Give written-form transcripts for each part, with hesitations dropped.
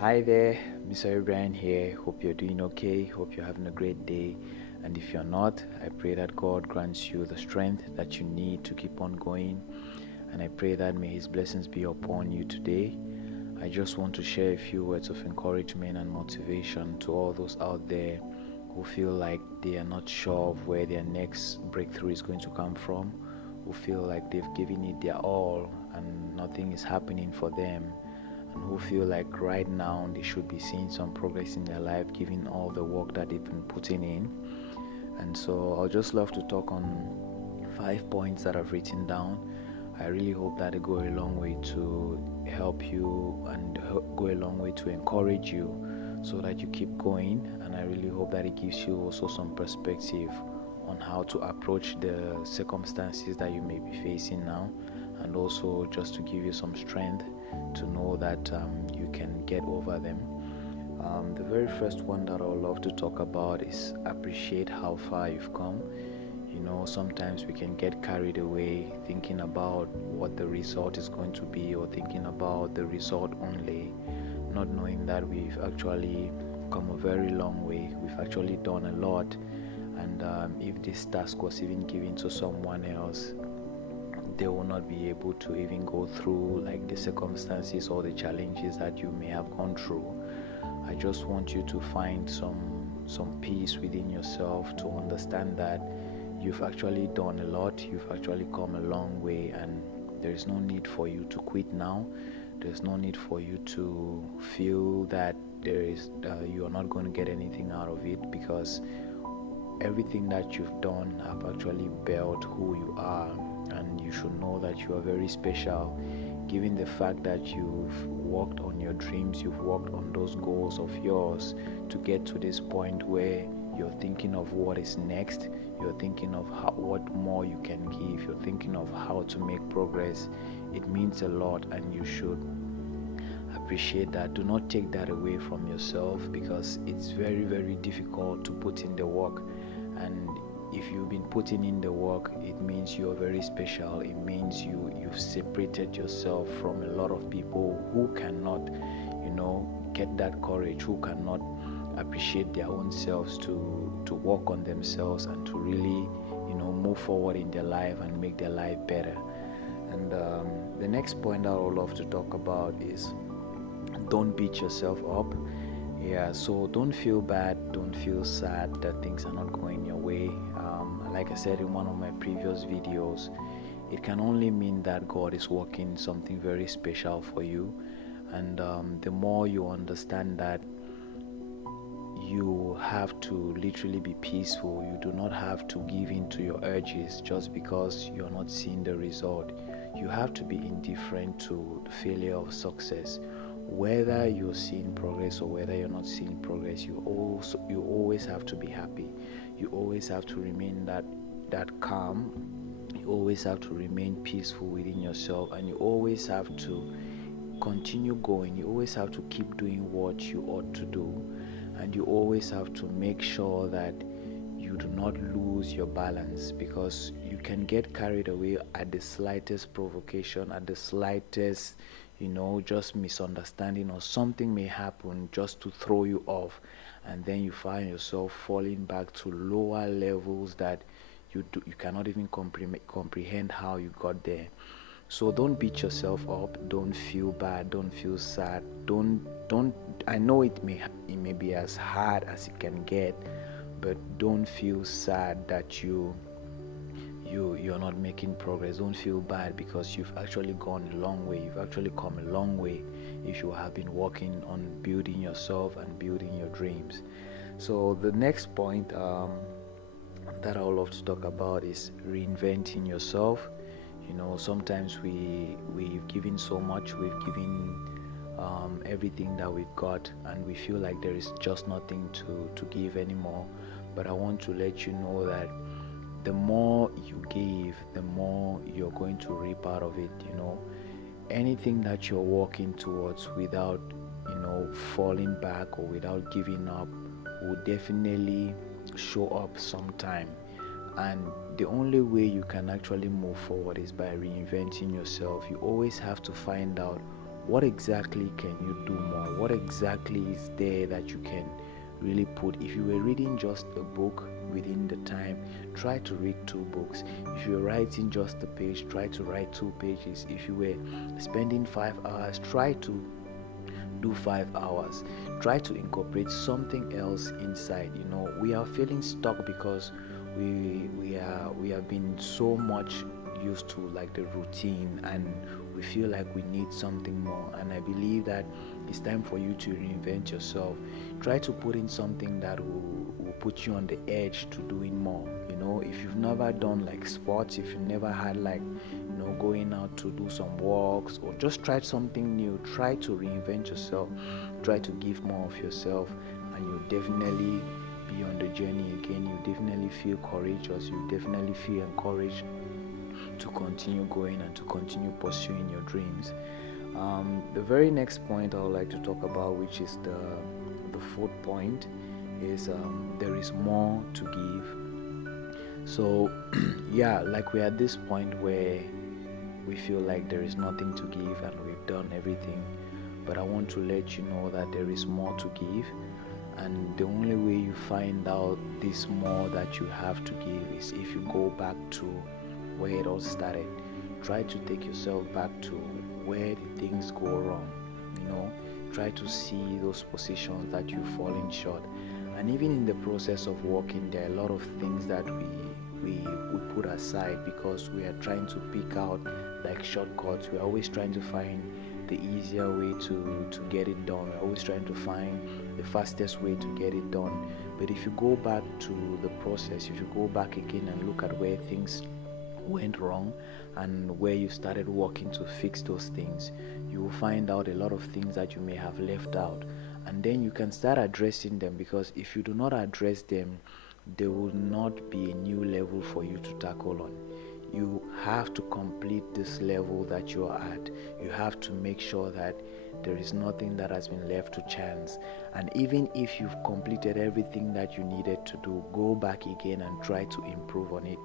Hi there, Mr. Brian here. Hope you're doing okay. Hope you're having a great day. And if you're not, I pray that God grants you the strength that you need to keep on going. And I pray that may His blessings be upon you today. I just want to share a few words of encouragement and motivation to all those out there who feel like they are not sure of where their next breakthrough is going to come from, who feel like they've given it their all and nothing is happening for them, and who feel like right now they should be seeing some progress in their life given all the work that they've been putting in. And so I'll just love to talk on 5 points that I've written down. I really hope that they go a long way to help you and go a long way to encourage you so that you keep going. And I really hope that it gives you also some perspective on how to approach the circumstances that you may be facing now, and also just to give you some strength to know that you can get over them. The very first one that I would love to talk about is appreciate how far you've come. Sometimes we can get carried away thinking about what the result is going to be, or thinking about the result only, not knowing that we've actually come a very long way. We've actually done a lot. And if this task was even given to someone else, they will not be able to even go through like the circumstances or the challenges that you may have gone through. I just want you to find some peace within yourself to understand that you've actually done a lot, you've actually come a long way, and there is no need for you to quit now. There's no need for you to feel that you are not going to get anything out of it, because everything that you've done have actually built who you are, and you should know that you are very special, given the fact that you've worked on your dreams, you've worked on those goals of yours to get to this point where you're thinking of what is next, you're thinking of what more you can give, you're thinking of how to make progress. It means a lot, and you should appreciate that. Do not take that away from yourself, because it's very, very difficult to put in the work. And if you've been putting in the work, it means you're very special. It means you've separated yourself from a lot of people who cannot, get that courage, who cannot appreciate their own selves to work on themselves and to really, move forward in their life and make their life better. And the next point I would love to talk about is don't beat yourself up. Yeah, so don't feel bad, don't feel sad that things are not going your way. Like I said in one of my previous videos, it can only mean that God is working something very special for you. And the more you understand that you have to literally be peaceful, you do not have to give in to your urges just because you're not seeing the result. You have to be indifferent to the failure of success. Whether you're seeing progress or whether you're not seeing progress, you always have to be happy. You always have to remain that calm. You always have to remain peaceful within yourself, and you always have to continue going. You always have to keep doing what you ought to do, and you always have to make sure that you do not lose your balance, because you can get carried away at the slightest provocation, at the slightest just misunderstanding, or something may happen just to throw you off, and then you find yourself falling back to lower levels that you cannot even comprehend how you got there. So don't beat yourself up, don't feel bad, don't feel sad, don't I know it may be as hard as it can get, but don't feel sad that you're not making progress. Don't feel bad, because you've actually gone a long way. You've actually come a long way if you have been working on building yourself and building your dreams. So the next point that I would love to talk about is reinventing yourself. Sometimes we've given so much, we've given everything that we've got, and we feel like there is just nothing to give anymore. But I want to let you know that the more you give, the more you're going to reap out of it. Anything that you're working towards without falling back or without giving up will definitely show up sometime. And the only way you can actually move forward is by reinventing yourself. You always have to find out what exactly can you do more, what exactly is there that you can really put. If you were reading just a book within the time, try to read 2 books. If you're writing just a page, try to write 2 pages. If you were spending 5 hours, try to do 5 hours. Try to incorporate something else inside. We are feeling stuck because we have been so much used to like the routine, and we feel like we need something more. And I believe that it's time for you to reinvent yourself. Try to put in something that will put you on the edge to doing more. If you've never done like sports, if you never had like going out to do some walks, or just try something new, try to reinvent yourself, try to give more of yourself, and you'll definitely be on the journey again. You definitely feel courageous, you definitely feel encouraged to continue going and to continue pursuing your dreams. The very next point I would like to talk about, which is the fourth point, is there is more to give. So yeah, like we're at this point where we feel like there is nothing to give and we've done everything, but I want to let you know that there is more to give. And the only way you find out this more that you have to give is if you go back to where it all started. Try to take yourself back to where the things go wrong. Try to see those positions that you've fallen short. And even in the process of walking, there are a lot of things that we put aside because we are trying to pick out like shortcuts. We're always trying to find the easier way to get it done. We're always trying to find the fastest way to get it done. But if you go back to the process, if you go back again and look at where things went wrong and where you started working to fix those things, you will find out a lot of things that you may have left out. And then you can start addressing them, because if you do not address them, there will not be a new level for you to tackle on. You have to complete this level that you're at. You have to make sure that there is nothing that has been left to chance. And even if you've completed everything that you needed to do, go back again and try to improve on it.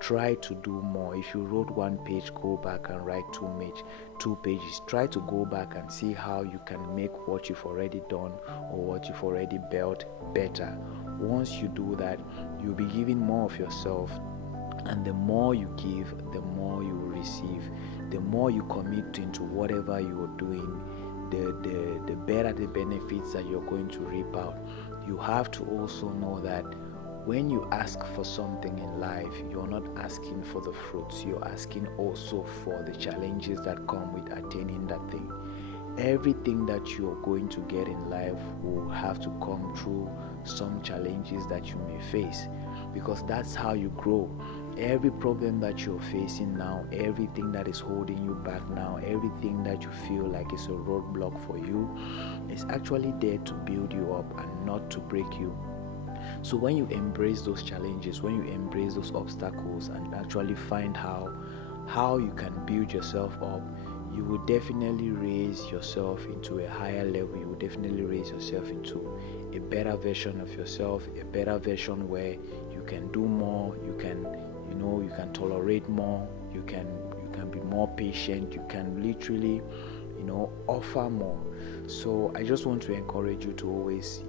Try to do more. If you wrote 1 page, go back and write 2 pages. Try to go back and see how you can make what you've already done or what you've already built better. Once you do that, you'll be giving more of yourself. And the more you give, the more you will receive. The more you commit into whatever you are doing, the better the benefits that you're going to reap out. You have to also know that when you ask for something in life, you're not asking for the fruits. You're asking also for the challenges that come with attaining that thing. Everything that you're going to get in life will have to come through some challenges that you may face, because that's how you grow. Every problem that you're facing now, everything that is holding you back now, everything that you feel like is a roadblock for you, is actually there to build you up and not to break you. So when you embrace those challenges, when you embrace those obstacles and actually find how you can build yourself up, you will definitely raise yourself into a higher level. You will definitely raise yourself into a better version of yourself, a better version where you can do more, you can tolerate more, you can be more patient, you can literally offer more. So I just want to encourage you to always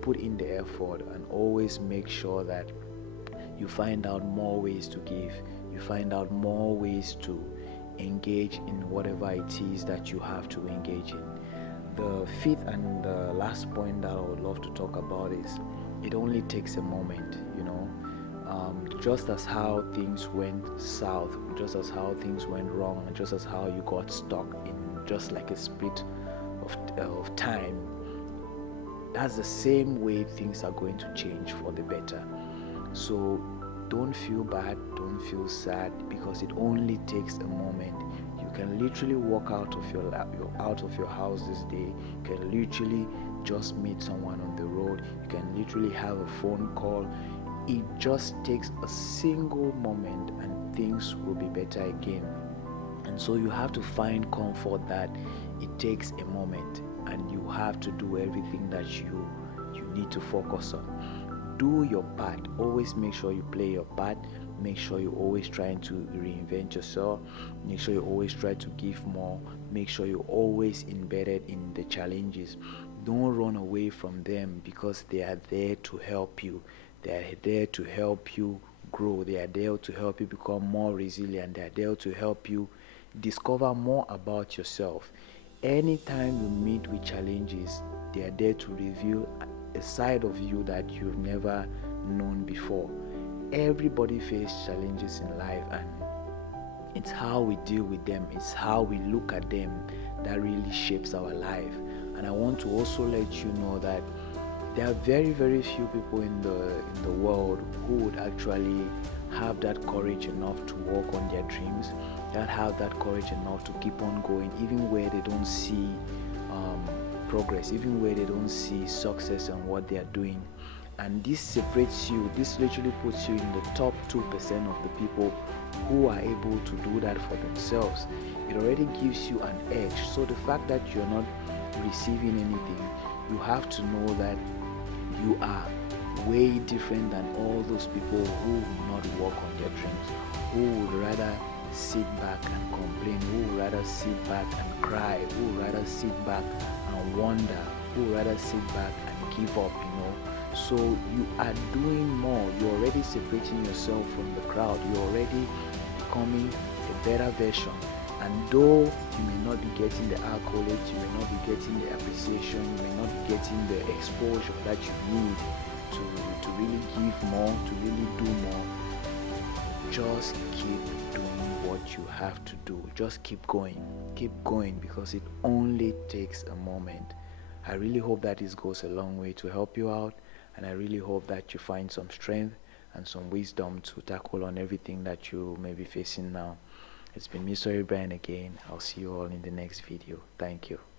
put in the effort and always make sure that you find out more ways to give, you find out more ways to engage in whatever it is that you have to engage in. The fifth and the last point that I would love to talk about is it only takes a moment. Just as how things went south, just as how things went wrong, and just as how you got stuck in just like a split of time, that's the same way things are going to change for the better. So don't feel bad, don't feel sad, because it only takes a moment. You can literally walk out of your house this day. You can literally just meet someone on the road. You can literally have a phone call. It just takes a single moment and things will be better again. And so you have to find comfort that it takes a moment, and you have to do everything that you need to focus on. Do your part. Always make sure you play your part. Make sure you're always trying to reinvent yourself. Make sure you always try to give more. make sure you're always embedded in the challenges. Don't run away from them, because they are there to help you. They are there to help you grow. They are there to help you become more resilient. They are there to help you discover more about yourself. Anytime you meet with challenges, they are there to reveal a side of you that you've never known before. Everybody faces challenges in life, and it's how we deal with them, it's how we look at them that really shapes our life. And I want to also let you know that there are very, very few people in the world who would actually have that courage enough to work on their dreams, that have that courage enough to keep on going, even where they don't see progress, even where they don't see success in what they are doing. And this separates you, this literally puts you in the top 2% of the people who are able to do that for themselves. It already gives you an edge. So the fact that you're not receiving anything, you have to know that you are way different than all those people who will not work on their dreams, who would rather sit back and complain, who would rather sit back and cry, who would rather sit back and wonder, who would rather sit back and give up. So you are doing more. You're already separating yourself from the crowd. You're already becoming a better version. And though you may not be getting the accolades, you may not be getting the appreciation, you may not be getting the exposure that you need to really give more, to really do more, just keep doing what you have to do. Just keep going, because it only takes a moment. I really hope that this goes a long way to help you out, and I really hope that you find some strength and some wisdom to tackle on everything that you may be facing now. It's been me, Sorry Brian, again. I'll see you all in the next video. Thank you.